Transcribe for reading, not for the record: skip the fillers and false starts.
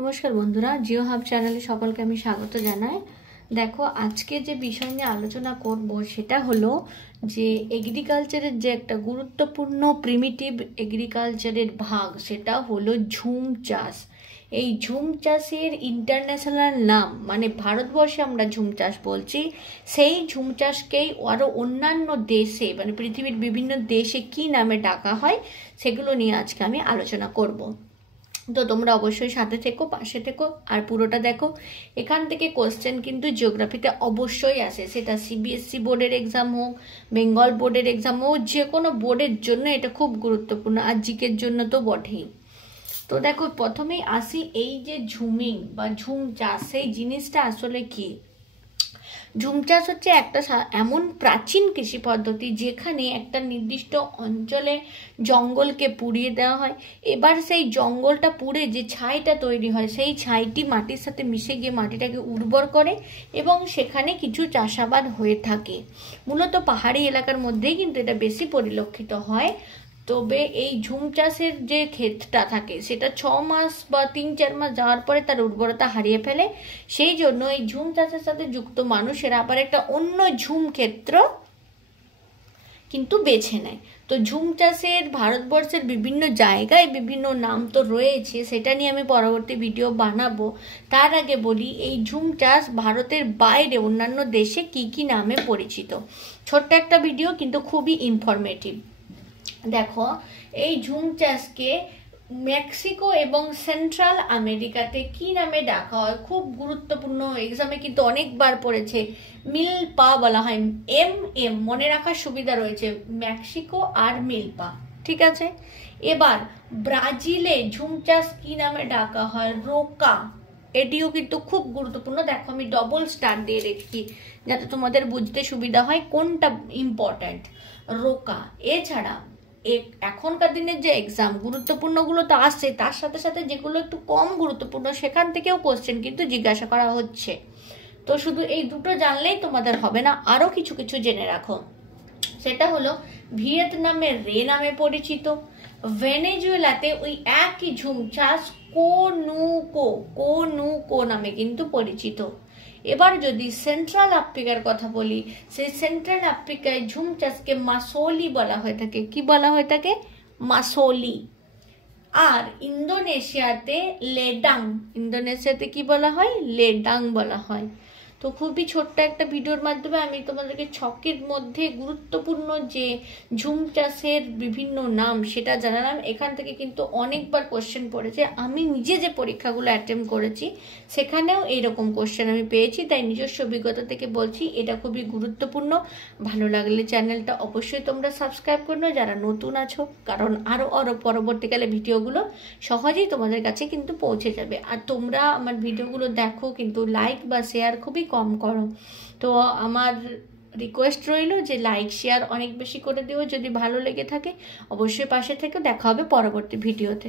নমস্কার বন্ধুরা, জিও হাব চ্যানেলে সকলকে আমি স্বাগত জানাই। দেখো, আজকে যে বিষয় নিয়ে আলোচনা করব সেটা হলো যে এগ্রিকালচারের যে একটা গুরুত্বপূর্ণ প্রিমিটিভ এগ্রিকালচারের ভাগ, সেটা হলো ঝুম চাষ। এই ঝুম চাষের ইন্টারন্যাশনাল নাম, মানে ভারতবর্ষে আমরা ঝুম চাষ বলছি, সেই ঝুম চাষকেই আরও অন্যান্য দেশে, মানে পৃথিবীর বিভিন্ন দেশে কি নামে ডাকা হয় সেগুলো নিয়ে আজকে আমি আলোচনা করব। তো তোমরা অবশ্যই সাথে থেকো, পাশে থেকো আর পুরোটা দেখো। এখান থেকে কোশ্চেন কিন্তু জিওগ্রাফিতে অবশ্যই আসে, সেটা সিবিএসসি বোর্ডের এক্সাম হোক, বেঙ্গল বোর্ডের এক্সাম হোক, যে কোনো বোর্ডের জন্য এটা খুব গুরুত্বপূর্ণ, আর জিকের জন্য তো বটেই। তো দেখো, প্রথমেই আসি এই যে ঝুমিং বা ঝুম চাষ, সেই জিনিসটা আসলে কি। ঝুম চাষ হচ্ছে একটা এমন প্রাচীন কৃষি পদ্ধতি যেখানে একটা নির্দিষ্ট অঞ্চলে জঙ্গলকে পুড়িয়ে দেওয়া হয়। এবার সেই জঙ্গলটা পুড়ে যে ছাইটা তৈরি হয়, সেই ছাইটি মাটির সাথে মিশে গিয়ে মাটিটাকে উর্বর করে এবং সেখানে কিছু চাষাবাদ হয়ে থাকে। মূলত পাহাড়ি এলাকার মধ্যেই কিন্তু এটা বেশি পরিলক্ষিত হয়। তবে এই ঝুম চাষের যে ক্ষেতটা থাকে সেটা 6 মাস বা 3-4 মাস যাওয়ার পরে তার উর্বরতা হারিয়ে ফেলে। সেই জন্য এই ঝুম চাষের সাথে যুক্ত মানুষেরা আবার একটা অন্য ঝুম ক্ষেত্র কিন্তু বেছে নেয়। তো ঝুম চাষের ভারতবর্ষের বিভিন্ন জায়গায় বিভিন্ন নাম তো রয়েছে, সেটা নিয়ে আমি পরবর্তী ভিডিও বানাবো। তার আগে বলি, এই ঝুম চাষ ভারতের বাইরে অন্যান্য দেশে কি কি নামে পরিচিত। ছোট্ট একটা ভিডিও, কিন্তু খুবই ইনফরমেটিভ। দেখো, এই ঝুম চাষকে মেক্সিকো এবং সেন্ট্রাল আমেরিকাতে কি নামে ডাকা হয়, খুব গুরুত্বপূর্ণ, এক্সামে কিন্তু অনেকবার পড়েছে। মিলপা বলা হয়, এম মনে রাখার সুবিধা রয়েছে, মেক্সিকো আর মিলপা, ঠিক আছে। এবার ব্রাজিলে ঝুম চাষ কি নামে ডাকা হয়, রোকা। এটিও কিন্তু খুব গুরুত্বপূর্ণ। দেখো, আমি ডবল স্টার দিয়ে রেখেছি যাতে তোমাদের বুঝতে সুবিধা হয় কোনটা ইম্পর্ট্যান্ট। রোকা। এছাড়া এখনকার দিনের যে এক্সাম গুরুত্বপূর্ণগুলো তো আসছে, তার সাথে সাথে যেগুলো একটু কম গুরুত্বপূর্ণ সেখান থেকেও কোশ্চেন কিন্তু জিজ্ঞাসা করা হচ্ছে। তো শুধু এই দুটো জানলেই তোমাদের হবে না, আরও কিছু কিছু জেনে রাখো। সেটা হলো ভিয়েতনামের রে নামে পরিচিত। ভেনেজুয়েলাতে ওই একই ঝুম চাষ কোনুকো নামে কিন্তু পরিচিত। এবার যদি সেন্ট্রাল আফ্রিকার কথা বলি, সেই সেন্ট্রাল আফ্রিকায় ঝুম চাষকে মাসোলি বলা হয়ে থাকে। কি বলা হয়ে থাকে? মাসোলি। আর ইন্দোনেশিয়াতে লেডাং। ইন্দোনেশিয়াতে কি বলা হয়? লেডাং বলা হয়। তো খুবই ছোট্ট একটা ভিডিওর মাধ্যমে আমি তোমাদেরকে ছকের মধ্যে গুরুত্বপূর্ণ যে ঝুম চাষের বিভিন্ন নাম সেটা জানালাম। এখান থেকে কিন্তু অনেকবার কোশ্চেন পড়েছে, আমি নিজে যে পরীক্ষাগুলো অ্যাটেম্প করেছি সেখানেও এইরকম কোশ্চেন আমি পেয়েছি, তাই নিজস্ব অভিজ্ঞতা থেকে বলছি এটা খুবই গুরুত্বপূর্ণ। ভালো লাগলে চ্যানেলটা অবশ্যই তোমরা সাবস্ক্রাইব করো যারা নতুন আছো, কারণ আরও পরবর্তীকালে ভিডিওগুলো সহজেই তোমাদের কাছে কিন্তু পৌঁছে যাবে। আর তোমরা আমার ভিডিওগুলো দেখো কিন্তু লাইক বা শেয়ার খুবই কম করো। তো আমার রিকোয়েস্ট রইল যে লাইক শেয়ার অনেক বেশি করে দিও যদি ভালো লেগে থাকে। অবশ্যই পাশে থেকে দেখা হবে পরবর্তী ভিডিওতে।